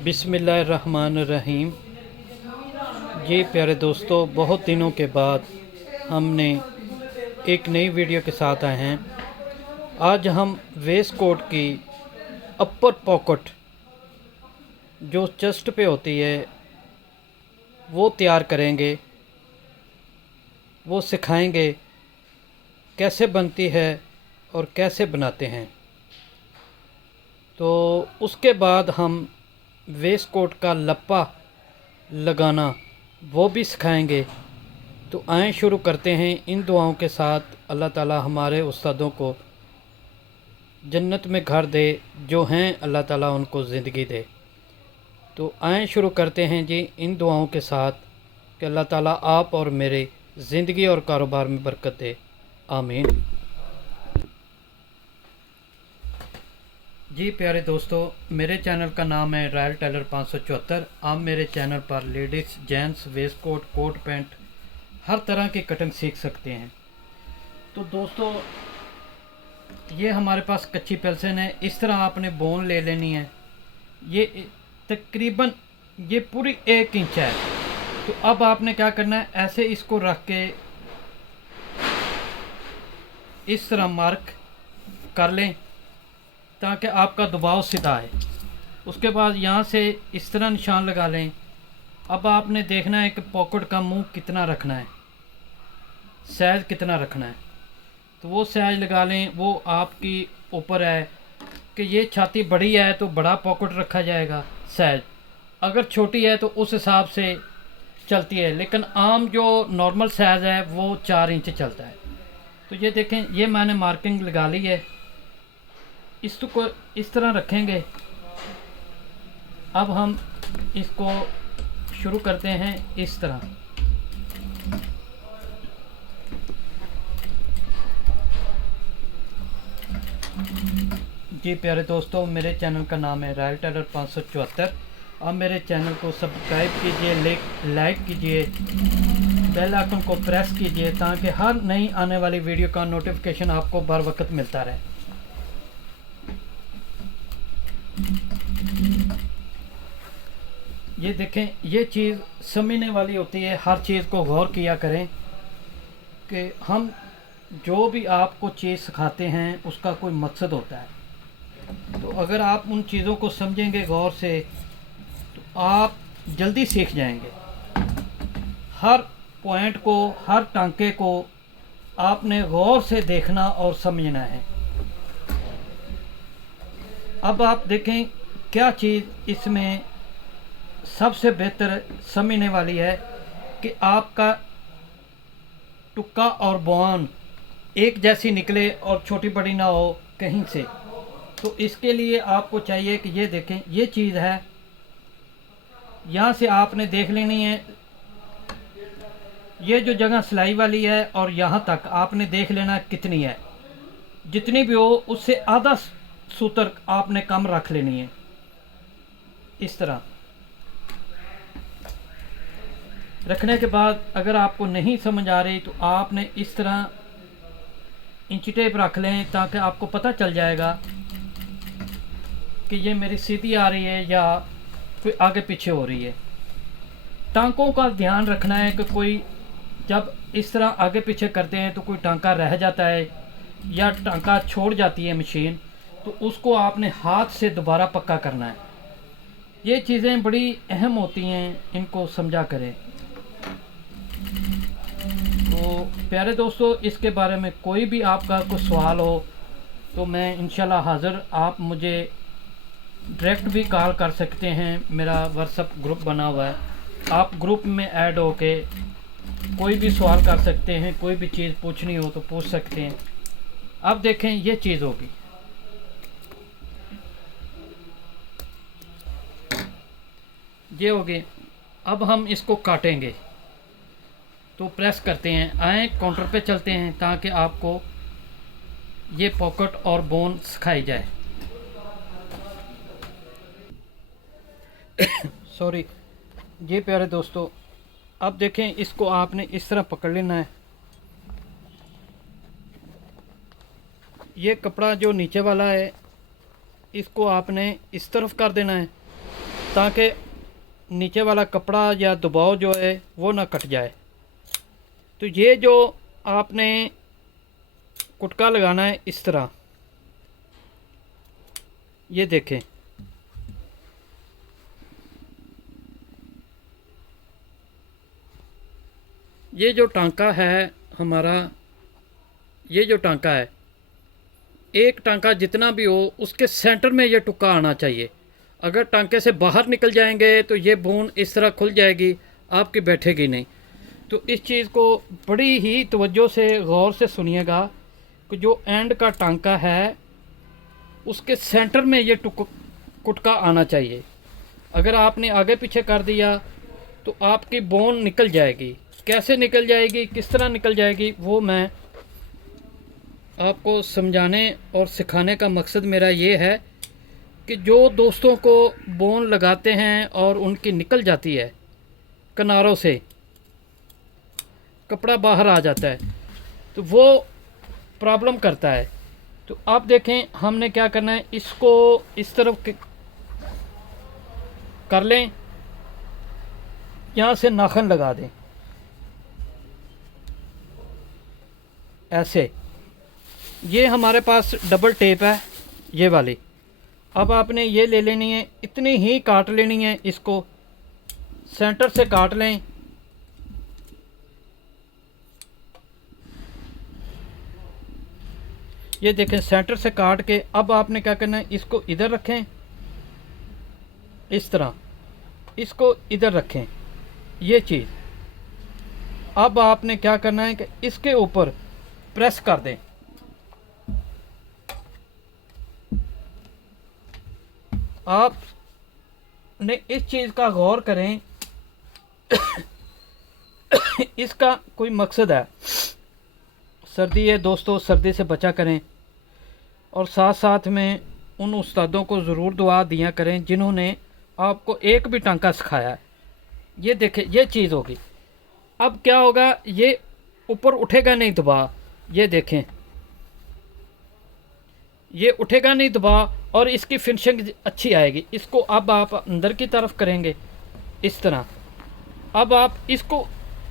बिस्मिल्लाहिर्रहमानिर्रहीम। जी प्यारे दोस्तों, बहुत दिनों के बाद हमने एक नई वीडियो के साथ आए हैं। आज हम वेस्ट कोट की अपर पॉकेट जो चेस्ट पे होती है वो तैयार करेंगे, वो सिखाएंगे कैसे बनती है और कैसे बनाते हैं। तो उसके बाद हम वेस्ट कोट का लप्पा लगाना वो भी सिखाएंगे। तो आएँ शुरू करते हैं इन दुआओं के साथ। अल्लाह ताला हमारे उस्तादों को जन्नत में घर दे, जो हैं अल्लाह ताला उनको ज़िंदगी दे। तो आएँ शुरू करते हैं जी इन दुआओं के साथ कि अल्लाह ताला आप और मेरे ज़िंदगी और कारोबार में बरकत दे, आमीन। जी प्यारे दोस्तों, मेरे चैनल का नाम है रॉयल टेलर 574। आप मेरे चैनल पर ladies, gents, waste coat, coat pant हर तरह की कटिंग सीख सकते हैं। तो दोस्तों, ये हमारे पास कच्ची पेल्सन है। इस तरह आपने बोन ले लेनी है। ये तकरीबन ये पूरी 1 इंच है। तो अब आपने क्या करना है, ऐसे इसको रख के इस तरह मार्क कर लें ताकि आपका दबाव सीधा आए। उसके बाद यहाँ से इस तरह निशान लगा लें। अब आपने देखना है कि पॉकेट का मुंह कितना रखना है, साइज़ कितना रखना है। तो वो साइज़ लगा लें। वो आपकी ऊपर है कि ये छाती बड़ी है तो बड़ा पॉकेट रखा जाएगा साइज़, अगर छोटी है तो उस हिसाब से चलती है। लेकिन आम जो नॉर्मल साइज़ है वो 4 इंच चलता है। तो ये देखें, ये मैंने मार्किंग लगा ली है। इसको इस तरह रखेंगे। अब हम इसको शुरू करते हैं इस तरह। जी प्यारे दोस्तों, मेरे चैनल का नाम है रॉयल टेलर 574। आप मेरे चैनल को सब्सक्राइब कीजिए, लाइक कीजिए, बेल आइकन को प्रेस कीजिए ताकि हर नई आने वाली वीडियो का नोटिफिकेशन आपको बर वक्त मिलता रहे। ये देखें, ये चीज़ समझने वाली होती है। हर चीज़ को गौर किया करें कि हम जो भी आपको चीज़ सिखाते हैं उसका कोई मकसद होता है। तो अगर आप उन चीज़ों को समझेंगे गौर से तो आप जल्दी सीख जाएंगे। हर पॉइंट को, हर टांके को आपने गौर से देखना और समझना है। अब आप देखें क्या चीज़ इसमें सबसे बेहतर समझने वाली है कि आपका टुक्का और बॉन एक जैसी निकले और छोटी बड़ी ना हो कहीं से। तो इसके लिए आपको चाहिए कि ये देखें, ये चीज़ है, यहाँ से आपने देख लेनी है। ये जो जगह सिलाई वाली है और यहाँ तक आपने देख लेना कितनी है। जितनी भी हो उससे आधा सूत्र आपने कम रख लेनी है। इस तरह रखने के बाद अगर आपको नहीं समझ आ रही तो आपने इस तरह इंची टेप रख लें ताकि आपको पता चल जाएगा कि ये मेरी सीधी आ रही है या कोई आगे पीछे हो रही है। टांकों का ध्यान रखना है कि कोई जब इस तरह आगे पीछे करते हैं तो कोई टांका रह जाता है या टांका छोड़ जाती है मशीन, तो उसको आपने हाथ से दोबारा पक्का करना है। ये चीज़ें बड़ी अहम होती हैं, इनको समझा करें। तो प्यारे दोस्तों, इसके बारे में कोई भी आपका कोई सवाल हो तो मैं इंशाल्लाह हाज़िर। आप मुझे डायरेक्ट भी कॉल कर सकते हैं। मेरा व्हाट्सएप ग्रुप बना हुआ है, आप ग्रुप में ऐड होके कोई भी सवाल कर सकते हैं। कोई भी चीज़ पूछनी हो तो पूछ सकते हैं। अब देखें, ये चीज़ होगी, ये होगी। अब हम इसको काटेंगे तो प्रेस करते हैं। आए काउंटर पे चलते हैं ताकि आपको ये पॉकेट और बोन सिखाई जाए। सॉरी। ये प्यारे दोस्तों, अब देखें, इसको आपने इस तरह पकड़ लेना है। ये कपड़ा जो नीचे वाला है इसको आपने इस तरफ कर देना है ताकि नीचे वाला कपड़ा या दबाव जो है वो ना कट जाए। तो ये जो आपने कुटका लगाना है इस तरह, ये देखें, ये जो टांका है हमारा, ये जो टांका है, एक टांका जितना भी हो उसके सेंटर में ये टुक्का आना चाहिए। अगर टांके से बाहर निकल जाएंगे तो ये बून इस तरह खुल जाएगी, आपकी बैठेगी नहीं। तो इस चीज़ को बड़ी ही तवज्जो से गौर से सुनिएगा कि जो एंड का टांका है उसके सेंटर में ये कुटका आना चाहिए। अगर आपने आगे पीछे कर दिया तो आपकी बोन निकल जाएगी। कैसे निकल जाएगी, किस तरह निकल जाएगी, वो मैं आपको समझाने और सिखाने का मकसद मेरा ये है कि जो दोस्तों को बोन लगाते हैं और उनकी निकल जाती है किनारों से, कपड़ा बाहर आ जाता है, तो वो प्रॉब्लम करता है। तो आप देखें हमने क्या करना है, इसको इस तरफ कर लें, यहाँ से नाखून लगा दें ऐसे। ये हमारे पास डबल टेप है ये वाली। अब आपने ये ले लेनी है, इतनी ही काट लेनी है, इसको सेंटर से काट लें। ये देखें सेंटर से काट के अब आपने क्या करना है, इसको इधर रखें इस तरह, इसको इधर रखें ये चीज़। अब आपने क्या करना है कि इसके ऊपर प्रेस कर दें। आप ने इस चीज़ का गौर करें इसका कोई मकसद है। सर्दी है दोस्तों, सर्दी से बचा करें और साथ साथ में उन उस्तादों को ज़रूर दुआ दिया करें जिन्होंने आपको एक भी टांका सिखाया है। ये देखें ये चीज़ होगी। अब क्या होगा, ये ऊपर उठेगा नहीं दबाव, ये देखें ये उठेगा नहीं दबाव और इसकी फिनिशिंग अच्छी आएगी। इसको अब आप अंदर की तरफ करेंगे इस तरह। अब आप इसको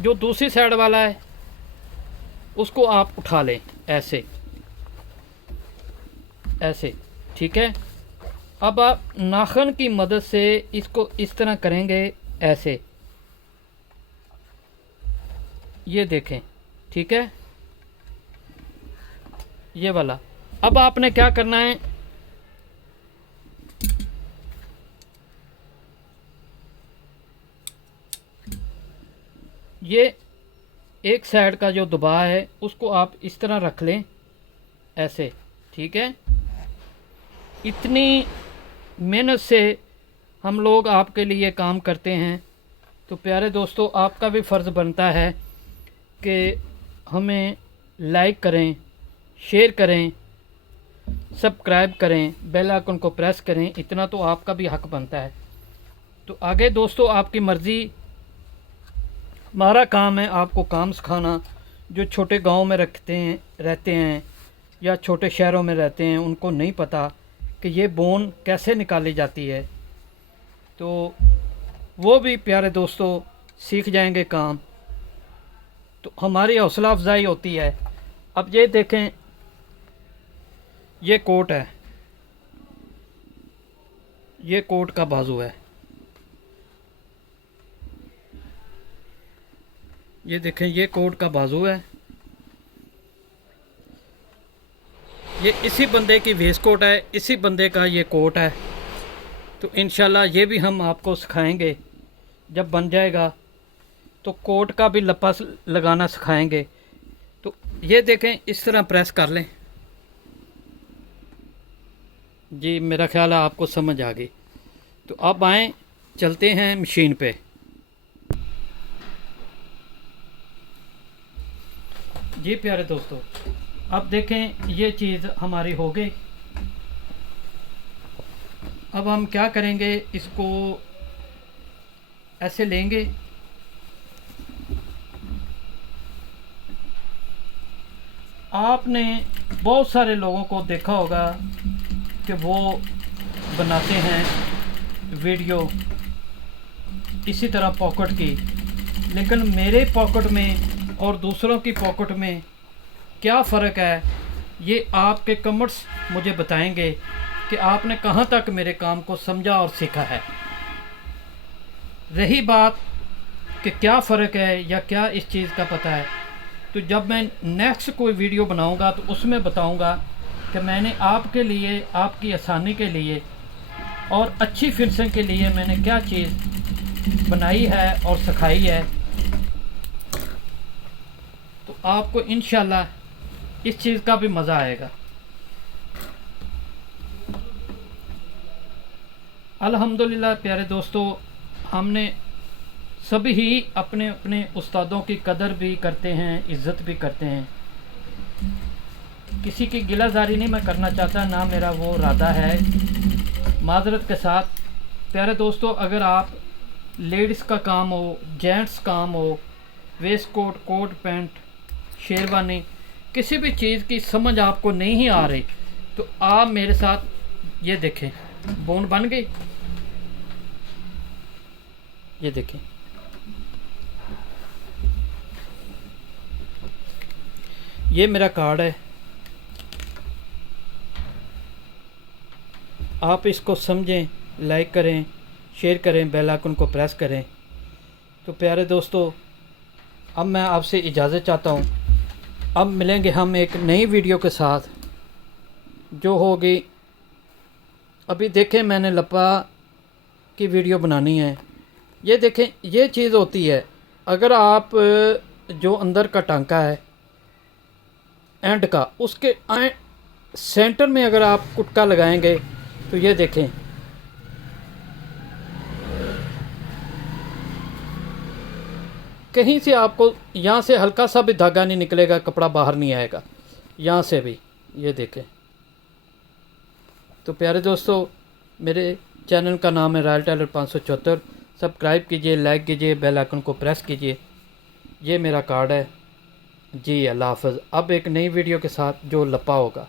जो दूसरी साइड वाला है उसको आप उठा लें ऐसे ऐसे, ठीक है। अब आप नाखून की मदद से इसको इस तरह करेंगे ऐसे, ये देखें, ठीक है, ये वाला। अब आपने क्या करना है, ये एक साइड का जो दबाव है उसको आप इस तरह रख लें ऐसे, ठीक है। इतनी मेहनत से हम लोग आपके लिए काम करते हैं, तो प्यारे दोस्तों आपका भी फ़र्ज़ बनता है कि हमें लाइक करें, शेयर करें, सब्सक्राइब करें, बेल आइकन को प्रेस करें। इतना तो आपका भी हक बनता है। तो आगे दोस्तों आपकी मर्ज़ी, हमारा काम है आपको काम सिखाना। जो छोटे गांव में रहते हैं या छोटे शहरों में रहते हैं, उनको नहीं पता कि ये बोन कैसे निकाली जाती है, तो वो भी प्यारे दोस्तों सीख जाएंगे काम, तो हमारी हौसला अफजाई होती है। अब ये देखें, ये कोट है, ये कोट का बाजू है, ये देखें ये कोट का बाजू है। ये इसी बंदे की वेस्ट कोट है, इसी बंदे का ये कोट है। तो इंशाल्लाह ये भी हम आपको सिखाएंगे, जब बन जाएगा तो कोट का भी लप्पा लगाना सिखाएंगे। तो ये देखें इस तरह प्रेस कर लें जी, मेरा ख्याल है आपको समझ आ गई। तो अब आएँ चलते हैं मशीन पे। जी प्यारे दोस्तों, अब देखें ये चीज़ हमारी हो गई। अब हम क्या करेंगे, इसको ऐसे लेंगे, आपने बहुत सारे लोगों को देखा होगा कि वो बनाते हैं वीडियो इसी तरह पॉकेट की, लेकिन मेरे पॉकेट में और दूसरों की पॉकेट में क्या फ़र्क है, ये आपके कमेंट्स मुझे बताएंगे कि आपने कहाँ तक मेरे काम को समझा और सीखा है। रही बात कि क्या फ़र्क है या क्या इस चीज़ का पता है, तो जब मैं नेक्स्ट कोई वीडियो बनाऊंगा तो उसमें बताऊंगा कि मैंने आपके लिए, आपकी आसानी के लिए और अच्छी फिनिशिंग के लिए मैंने क्या चीज़ बनाई है और सिखाई है। तो आपको इंशाल्लाह इस चीज़ का भी मज़ा आएगा। अल्हम्दुलिल्लाह प्यारे दोस्तों, हमने सभी ही अपने अपने उस्तादों की कदर भी करते हैं, इज़्ज़त भी करते हैं। किसी की गिलाज़ारी नहीं मैं करना चाहता, ना मेरा वो इरादा है। माज़रत के साथ प्यारे दोस्तों, अगर आप लेडीज़ का काम हो, जेंट्स काम हो, waist coat, coat pant, sherwani, किसी भी चीज़ की समझ आपको नहीं आ रही तो आप मेरे साथ ये देखें, बोन बन गई, ये देखें, ये मेरा कार्ड है। आप इसको समझें, लाइक करें, शेयर करें, बेल आइकन को प्रेस करें। तो प्यारे दोस्तों, अब मैं आपसे इजाज़त चाहता हूँ। अब मिलेंगे हम एक नई वीडियो के साथ जो होगी, अभी देखें मैंने लपा की वीडियो बनानी है। ये देखें, ये चीज़ होती है, अगर आप जो अंदर का टांका है एंड का, उसके सेंटर में अगर आप कुटका लगाएंगे तो ये देखें, कहीं से आपको यहाँ से हल्का सा भी धागा नहीं निकलेगा, कपड़ा बाहर नहीं आएगा, यहाँ से भी, ये देखें। तो प्यारे दोस्तों, मेरे चैनल का नाम है रॉयल टेलर 574। सब्सक्राइब कीजिए, लाइक कीजिए, बेल आइकन को प्रेस कीजिए। ये मेरा कार्ड है जी। अल्लाह हाफ़िज़। अब एक नई वीडियो के साथ जो लपा होगा।